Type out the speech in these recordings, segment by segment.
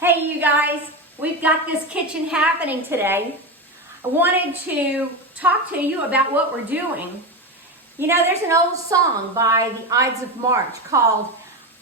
Hey you guys, we've got this kitchen happening today. I wanted to talk to you about what we're doing. You know, there's an old song by the Ides of March called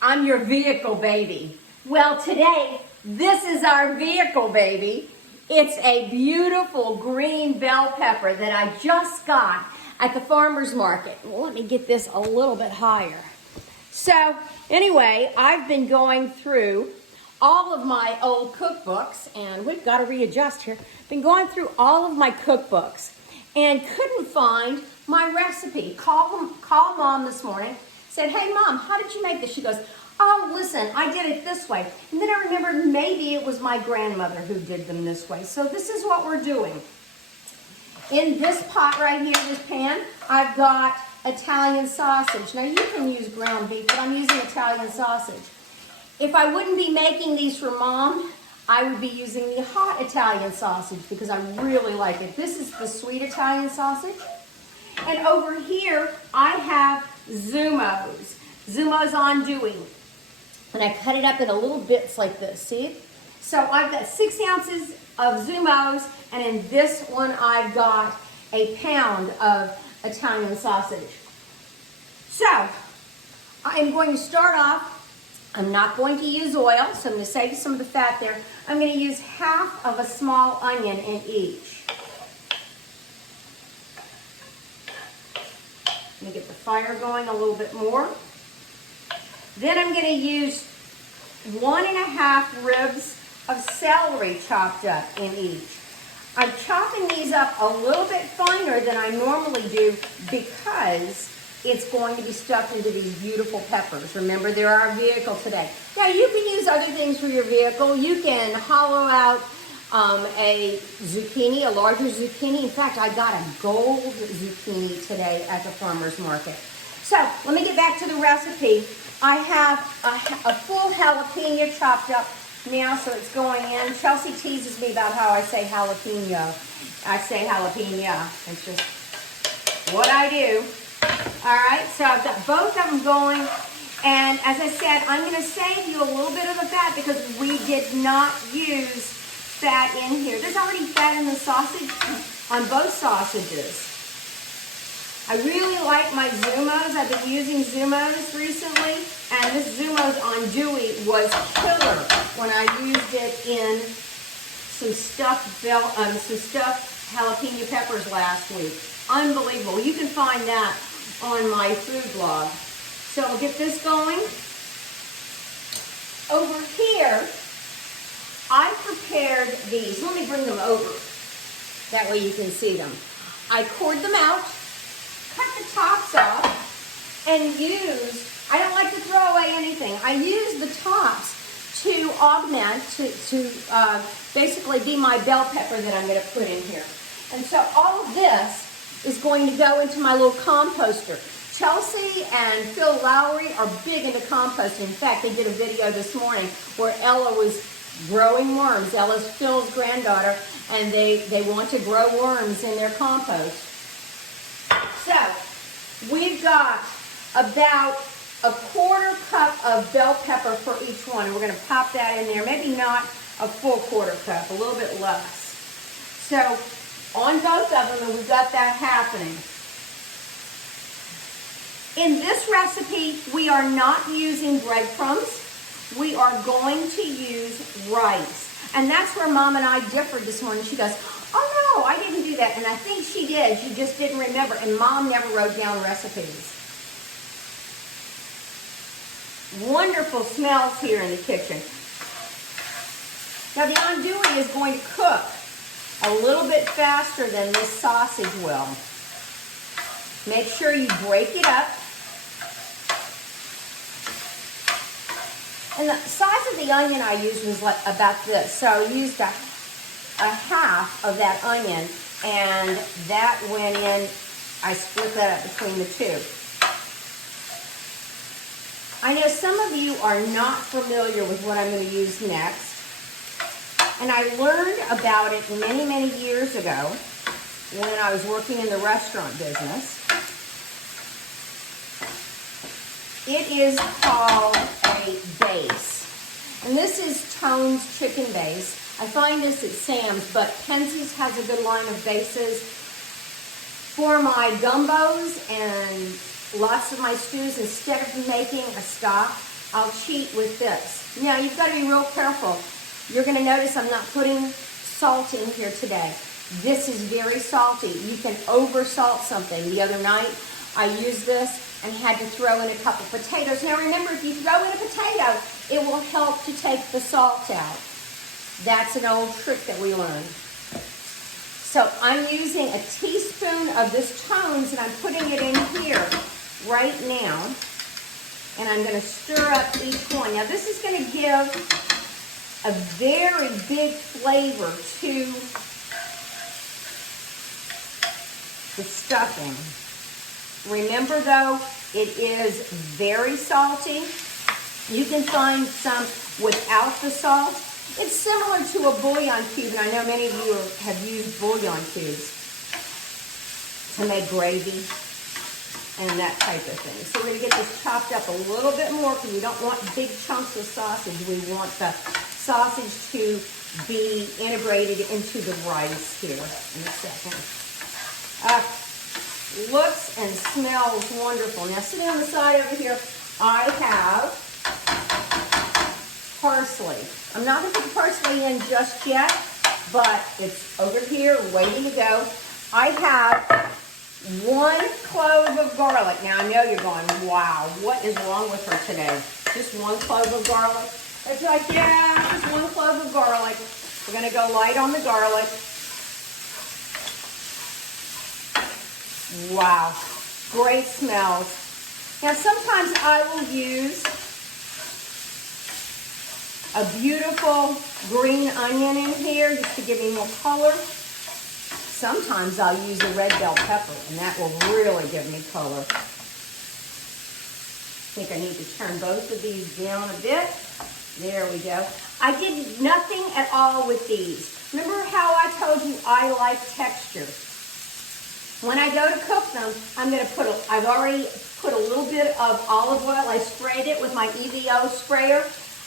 I'm Your Vehicle Baby. Well, today, this is our vehicle baby. It's a beautiful green bell pepper that I just got at the farmer's market. Well, let me get this a little bit higher. So, anyway, I've been going through all of my old cookbooks, and we've got to readjust here. Been going through all of my cookbooks and couldn't find my recipe. Called Mom this morning, said, hey Mom, how did you make this? She goes, oh, listen, I did it this way. And then I remembered maybe it was my grandmother who did them this way. So this is what we're doing. In this pot right here, this pan, I've got Italian sausage. Now you can use ground beef, but I'm using Italian sausage. If I wouldn't be making these for Mom, I would be using the hot Italian sausage because I really like it. This is the sweet Italian sausage. And over here, I have Zumos. Zumos andouille. And I cut it up into little bits like this, see? So I've got 6 ounces of Zumos, and in this one I've got a pound of Italian sausage. So, I'm going to start off. I'm not going to use oil, so I'm going to save some of the fat there. I'm going to use half of a small onion in each. Let me get the fire going a little bit more. Then I'm going to use 1.5 ribs of celery chopped up in each. I'm chopping these up a little bit finer than I normally do because it's going to be stuffed into these beautiful peppers. Remember, they're our vehicle today. Now, you can use other things for your vehicle. You can hollow out a zucchini, a larger zucchini. In fact, I got a gold zucchini today at the farmer's market. So, let me get back to the recipe. I have a full jalapeno chopped up now, so it's going in. Chelsea teases me about how I say jalapeno. I say jalapeno. It's just what I do. All right, so I've got both of them going, and as I said, I'm going to save you a little bit of the fat because we did not use fat in here. There's already fat in the sausage on both sausages. I really like my Zumos. I've been using Zumos recently, and this Zumos andouille was killer when I used it in some stuffed jalapeno peppers last week. Unbelievable. You can find that on my food blog. So we'll get this going. Over here, I prepared these. Let me bring them over. That way you can see them. I cored them out, cut the tops off, and I don't like to throw away anything. I use the tops to augment, to basically be my bell pepper that I'm going to put in here. And so all of this is going to go into my little composter. Chelsea and Phil Lowry are big into composting. In fact, they did a video this morning where Ella was growing worms. Ella's Phil's granddaughter, and they want to grow worms in their compost. So, we've got about 1/4 cup of bell pepper for each one. We're going to pop that in there. Maybe not a full 1/4 cup, a little bit less. So, on both of them, and we've got that happening. In this recipe, we are not using breadcrumbs. We are going to use rice. And that's where Mom and I differed this morning. She goes, oh no, I didn't do that. And I think she did. She just didn't remember. And Mom never wrote down recipes. Wonderful smells here in the kitchen. Now the andouille is going to cook a little bit faster than this sausage will. Make sure you break it up. And the size of the onion I used was like about this. So I used a half of that onion, and that went in, I split that up between the two. I know some of you are not familiar with what I'm going to use next. And I learned about it many, many years ago when I was working in the restaurant business. It is called a base. And this is Tone's chicken base. I find this at Sam's, but Kenzie's has a good line of bases. For my gumbos and lots of my stews, instead of making a stock, I'll cheat with this. Now, you've got to be real careful. You're going to notice I'm not putting salt in here today. This is very salty. You can over salt something. The other night, I used this and had to throw in a couple potatoes. Now remember, if you throw in a potato, it will help to take the salt out. That's an old trick that we learned. So I'm using a teaspoon of this Tone's and I'm putting it in here right now. And I'm going to stir up each one. Now this is going to give a very big flavor to the stuffing. Remember though, it is very salty. You can find some without the salt. It's similar to a bouillon cube, and I know many of you have used bouillon cubes to make gravy and that type of thing. So we're going to get this chopped up a little bit more because we don't want big chunks of sausage. We want the sausage to be integrated into the rice here in a second. Looks and smells wonderful. Now sitting on the side over here, I have parsley. I'm not going to put the parsley in just yet, but it's over here waiting to go. I have 1 clove of garlic. Now I know you're going, wow, what is wrong with her today? Just 1 clove of garlic? It's like, yeah, just 1 clove of garlic. We're going to go light on the garlic. Wow, great smells. Now sometimes I will use a beautiful green onion in here just to give me more color. Sometimes I'll use a red bell pepper and that will really give me color. I think I need to turn both of these down a bit. There we go. I did nothing at all with these. Remember how I told you I like texture? When I go to cook them, I've already put a little bit of olive oil. I sprayed it with my EVO sprayer.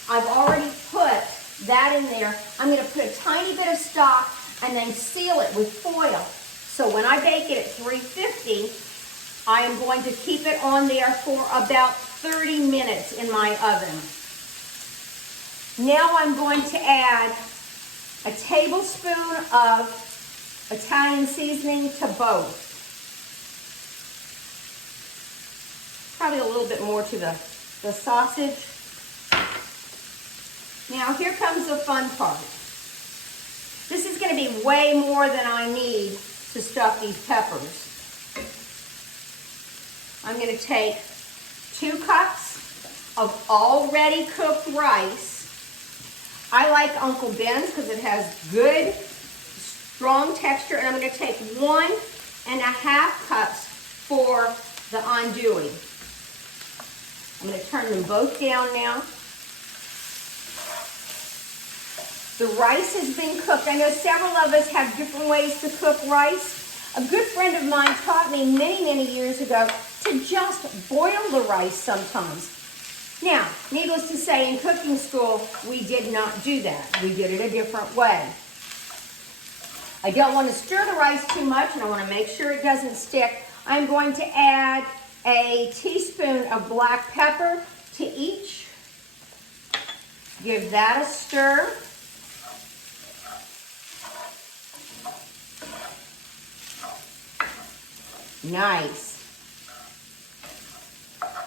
I've already put that in there. I'm going to put a tiny bit of stock and then seal it with foil. So when I bake it at 350, I am going to keep it on there for about 30 minutes in my oven. Now I'm going to add a tablespoon of Italian seasoning to both. Probably a little bit more to the sausage. Now here comes the fun part. This is going to be way more than I need to stuff these peppers. I'm going to take 2 cups of already cooked rice. I like Uncle Ben's because it has good, strong texture. And I'm going to take 1.5 cups for the andouille. I'm going to turn them both down now. The rice has been cooked. I know several of us have different ways to cook rice. A good friend of mine taught me many, many years ago to just boil the rice sometimes. Now, needless to say, in cooking school, we did not do that. We did it a different way. I don't want to stir the rice too much, and I want to make sure it doesn't stick. I'm going to add a teaspoon of black pepper to each. Give that a stir. Nice.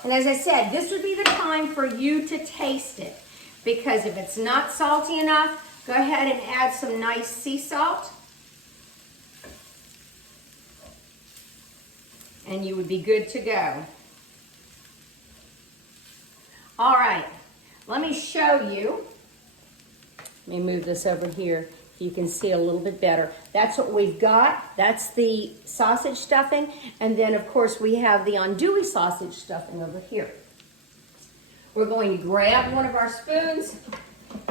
And as I said, this would be the time for you to taste it, because if it's not salty enough, go ahead and add some nice sea salt. And you would be good to go. All right, let me show you. Let me move this over here so you can see a little bit better. That's what we've got. That's the sausage stuffing. And then, of course, we have the andouille sausage stuffing over here. We're going to grab one of our spoons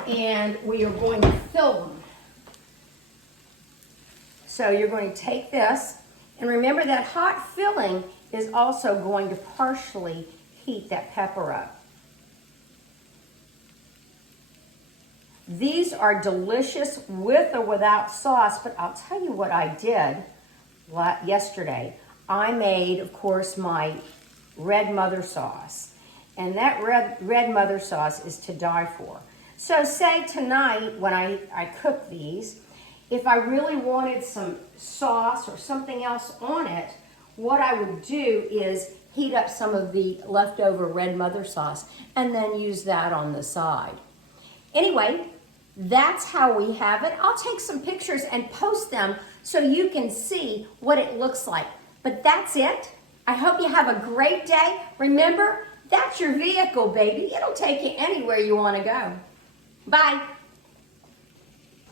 and we are going to fill them. So you're going to take this, and remember that hot filling is also going to partially heat that pepper up. These are delicious with or without sauce, but I'll tell you what I did yesterday. I made, of course, my red mother sauce. And that red mother sauce is to die for. So say tonight when I cook these, if I really wanted some sauce or something else on it, what I would do is heat up some of the leftover red mother sauce and then use that on the side. Anyway, that's how we have it. I'll take some pictures and post them so you can see what it looks like. But that's it. I hope you have a great day. Remember, that's your vehicle, baby. It'll take you anywhere you want to go. Bye.